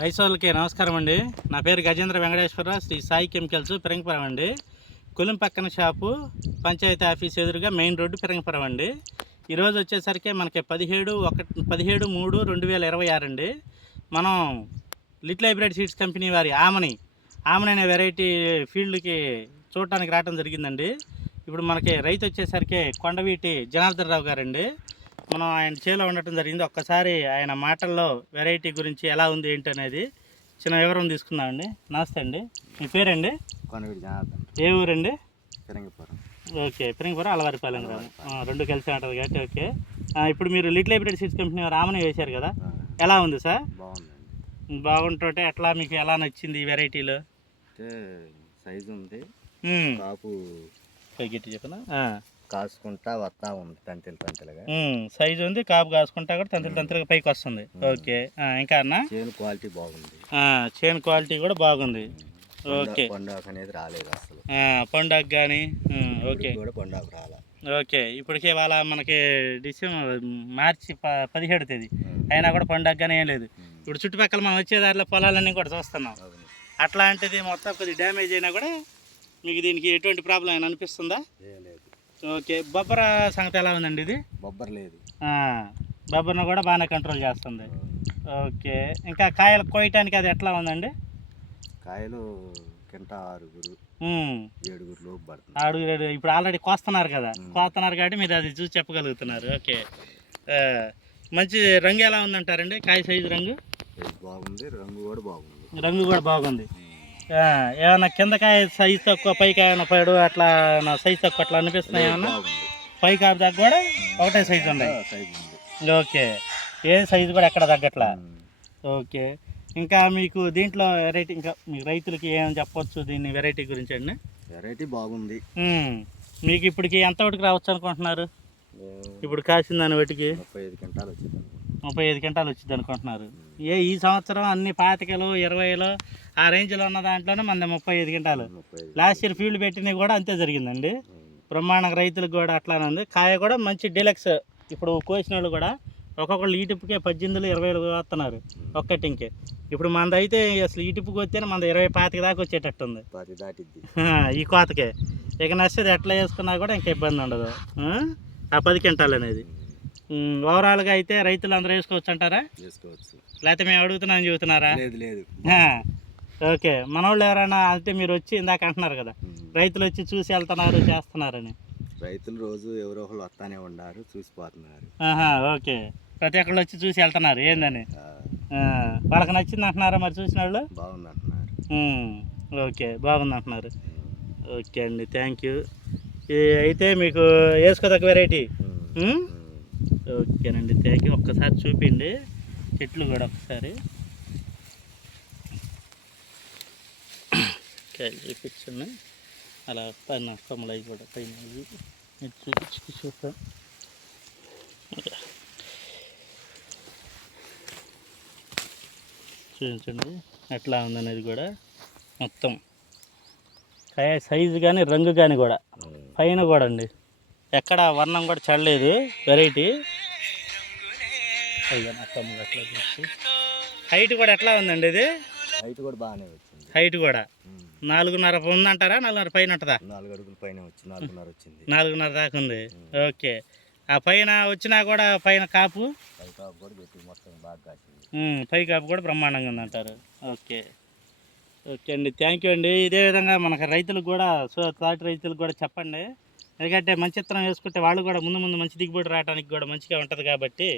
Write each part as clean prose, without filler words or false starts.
Rice వాళ్ళకి నమస్కారం అండి. నా పేరు గజేంద్ర వెంకటేశ్వరరావు, శ్రీ సాయి కెమికల్స్, పిరంగిపురం అండి. కులం పక్కన షాపు, పంచాయతీ ఆఫీస్ ఎదురుగా మెయిన్ రోడ్డు, పిరంగిపురం అండి. ఈరోజు వచ్చేసరికి మనకి 17/3/2026 అండి. మనం లిటిల్ హైబ్రిడ్ సీడ్స్ కంపెనీ వారి ఆమని అనే వెరైటీ ఫీల్డ్కి చూడటానికి రావడం జరిగిందండి. ఇప్పుడు మనకి రైతు వచ్చేసరికి కొండవీటి జనార్దన్ రావు గారండి. మనం ఆయన చేలో ఉండటం జరిగింది. ఒక్కసారి ఆయన మాటల్లో వెరైటీ గురించి ఎలా ఉంది ఏంటి అనేది చిన్న వివరం తీసుకుందామండి. నమస్తే అండి, మీ పేరండి? కొండవీటి జనార్దన్. ఏ ఊరండి? పిరంగిపురం. ఓకే, పిరంగిపురం అలవారిపాలెం గ్రామం, రెండు కలిసి ఉంటుంది కాబట్టి. ఓకే, ఇప్పుడు మీరు లిటిల్ హైబ్రిడ్ సీడ్స్ కంపెనీ రామని వేశారు కదా, ఎలా ఉంది సార్? బాగుందండి. బాగుంటుంటే ఎట్లా, మీకు ఎలా నచ్చింది ఈ వెరైటీలో? అంటే సైజు ఉంది, కాపు పైకి చెప్పనా, కాసుకుంటా వస్తా ఉంది తంతిలుగా. సైజు ఉంది, కాపు కాసుకుంటా కూడా తంతిలుగా పైకి వస్తుంది. ఓకే, ఇంకా అన్న చైన్ క్వాలిటీ బాగుంది. చైన్ క్వాలిటీ కూడా బాగుంది. ఓకే, పండాకు అనేది రాలేదు అసలు. పండాకు కానీ ఓకే కూడా పండాకు రాలే. ఓకే, ఇప్పటికే వాళ్ళ మనకి మార్చి 17వ తేదీ అయినా కూడా పండాకు కానీ ఏం లేదు. ఇప్పుడు చుట్టుపక్కల మనం వచ్చే దారిలో పొలాలన్నీ కూడా చూస్తున్నాం. అట్లాంటిది మొత్తం కొద్దిగా డ్యామేజ్ అయినా కూడా మీకు దీనికి ఎటువంటి ప్రాబ్లం అయినా అనిపిస్తుందా? లేదు. ఓకే, బొబ్బర సంగతి ఎలా ఉందండి? ఇది బొబ్బర లేదు, బొబ్బర్ను కూడా బాగానే కంట్రోల్ చేస్తుంది. ఓకే, ఇంకా కాయలు కోయటానికి అది ఎట్లా ఉందండి? కాయలు కింట 6 7 లోపు పడుతుంది. 6 ఇప్పుడు ఆల్రెడీ కోస్తున్నారు కదా, కోస్తున్నారు కాబట్టి మీరు అది చూసి చెప్పగలుగుతున్నారు. ఓకే, మంచి రంగు ఎలా ఉందంటారండి? కాయ సైజు రంగు బాగుంది, రంగు కూడా బాగుంది. ఏమన్నా కింద కాయ సైజు తక్కువ, పైకాయ ఏమైనా పైడు అట్లా సైజు తక్కువ అట్లా అనిపిస్తున్నాయి ఏమన్నా? పైకాయ దాకా కూడా ఒకటే సైజు ఉన్నాయి. ఓకే, ఏ సైజు కూడా ఎక్కడ తగ్గట్లా. ఓకే, ఇంకా మీకు దీంట్లో వెరైటీ, ఇంకా మీకు రైతులకి ఏమని చెప్పవచ్చు దీన్ని వెరైటీ గురించి అండి? వెరైటీ బాగుంది. మీకు ఇప్పటికి ఎంతవరకు రావచ్చు అనుకుంటున్నారు? ఇప్పుడు కాసిన దాన్ని బట్టికి 35 క్వింటాలు వచ్చింది అనుకుంటున్నారు. ఈ సంవత్సరం అన్ని 25 20 ఆ రేంజ్లో ఉన్న దాంట్లోనే మన 35 క్వింటాలు. లాస్ట్ ఇయర్ ఫీల్డ్ పెట్టినవి కూడా అంతే జరిగిందండి. బ్రహ్మాండంగా రైతులకు కూడా అట్లానే ఉంది. కాయ కూడా మంచి డీలక్స్. ఇప్పుడు కోసిన వాళ్ళు కూడా ఒక్కొక్కళ్ళు ఈ టిప్పుకే 18 20 వస్తున్నారు ఒక్కటింకే. ఇప్పుడు మనది అయితే అసలు ఈ టిప్పుకి వస్తేనే మన 20-25 దాకా వచ్చేటట్టు ఉంది ఈ కోతకే. ఇక నచ్చేది ఎట్లా వేసుకున్నా కూడా ఇంకా ఇబ్బంది ఉండదు ఆ 10 క్వింటాలు అనేది. ఓవరాల్గా అయితే రైతులు అందరూ వేసుకోవచ్చు అంటారా? లేకపోతే మేము అడుగుతున్నామని చెబుతున్నారా? లేదు. ఓకే, మన వాళ్ళు ఎవరైనా అంటే మీరు వచ్చి ఇందాక అంటున్నారు కదా, రైతులు వచ్చి చూసి వెళ్తున్నారు చేస్తున్నారని. రైతులు రోజు ఎవరో ఒకళ్ళు వస్తానే ఉన్నారు, చూసిపోతున్నారు. ఓకే, ప్రతి ఒక్కళ్ళు వచ్చి చూసి వెళ్తున్నారు ఏందని. వాళ్ళకి నచ్చింది అంటున్నారా మరి చూసిన వాళ్ళు? బాగుంది అంటున్నారు. ఓకే, బాగుంది అంటున్నారు. ఓకే అండి, థ్యాంక్ యూ. అయితే మీకు వేసుకోదగ్గ వెరైటీ. ఓకేనండి, థ్యాంక్ యూ. ఒక్కసారి చూపిండి చెట్లు కూడా ఒకసారి చూపించండి. అలా పైన కొమ్మలు అవి కూడా పైన చూస్తాం. చూపించండి ఎట్లా ఉందనేది కూడా మొత్తం కాయ సైజు కానీ రంగు కానీ కూడా పైన కూడా అండి ఎక్కడ వర్ణం కూడా చల్లలేదు వెరైటీ. హైట్ కూడా ఎట్లా ఉందండి? ఇది హైట్ కూడా బాగానే వచ్చింది. హైట్ కూడా 4.5 ఉందంటారా? 4.5 పైన ఉంటుందా? 4 అడుగుల పైన వచ్చింది. 4.5 వచ్చింది. 4.5 దాకా ఉంది. ఓకే, ఆ పైన వచ్చినా కూడా పైన కాపు కూడా మొత్తం బాగా కాసింది. పై కాపు కూడా బ్రహ్మాండంగా ఉందంటారు. ఓకే ఓకే అండి, థ్యాంక్ యూ అండి. ఇదే విధంగా మనకు రైతులకు కూడా తోటి రైతులకు కూడా చెప్పండి. ఎందుకంటే మంచి విత్తనం వేసుకుంటే వాళ్ళు కూడా ముందు మంచి దిగుబడి రావడానికి కూడా మంచిగా ఉంటుంది. కాబట్టి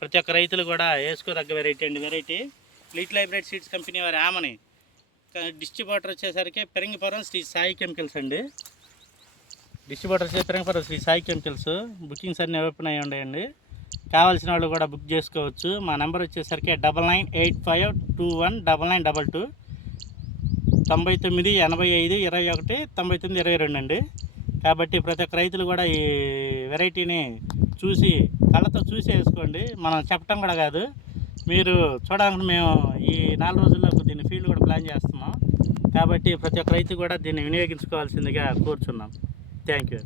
ప్రతి ఒక్క రైతులు కూడా వేసుకోదగ్గ వెరైటీ అండి. Variety little hybrid seeds company వారి ఆమని. డిస్ట్రిబ్యూటర్ వచ్చేసరికి పిరంగిపురం శ్రీ సాయి కెమికల్స్ అండి. డిస్ట్రిబ్యూటర్ వచ్చే పిరంగిపురం శ్రీ సాయి కెమికల్స్. బుకింగ్స్ అన్నీ ఓపెన్ అయ్యి ఉన్నాయండి. కావాల్సిన వాళ్ళు కూడా బుక్ చేసుకోవచ్చు. మా నెంబర్ వచ్చేసరికి 9985219922 99 85 21 99 22 అండి. కాబట్టి ప్రతి ఒక్క రైతులు కూడా ఈ వెరైటీని చూసి కళ్ళతో చూసి వేసుకోండి. మనం చెప్పడం కూడా కాదు, మీరు చూడాలని మేము ఈ 4 రోజుల్లో దీన్ని ఫీల్డ్ కూడా ప్లాన్ చేస్తున్నాం. కాబట్టి ప్రతి ఒక్క రైతు కూడా దీన్ని వినియోగించుకోవాల్సిందిగా కోరుచున్నాం. Thank you.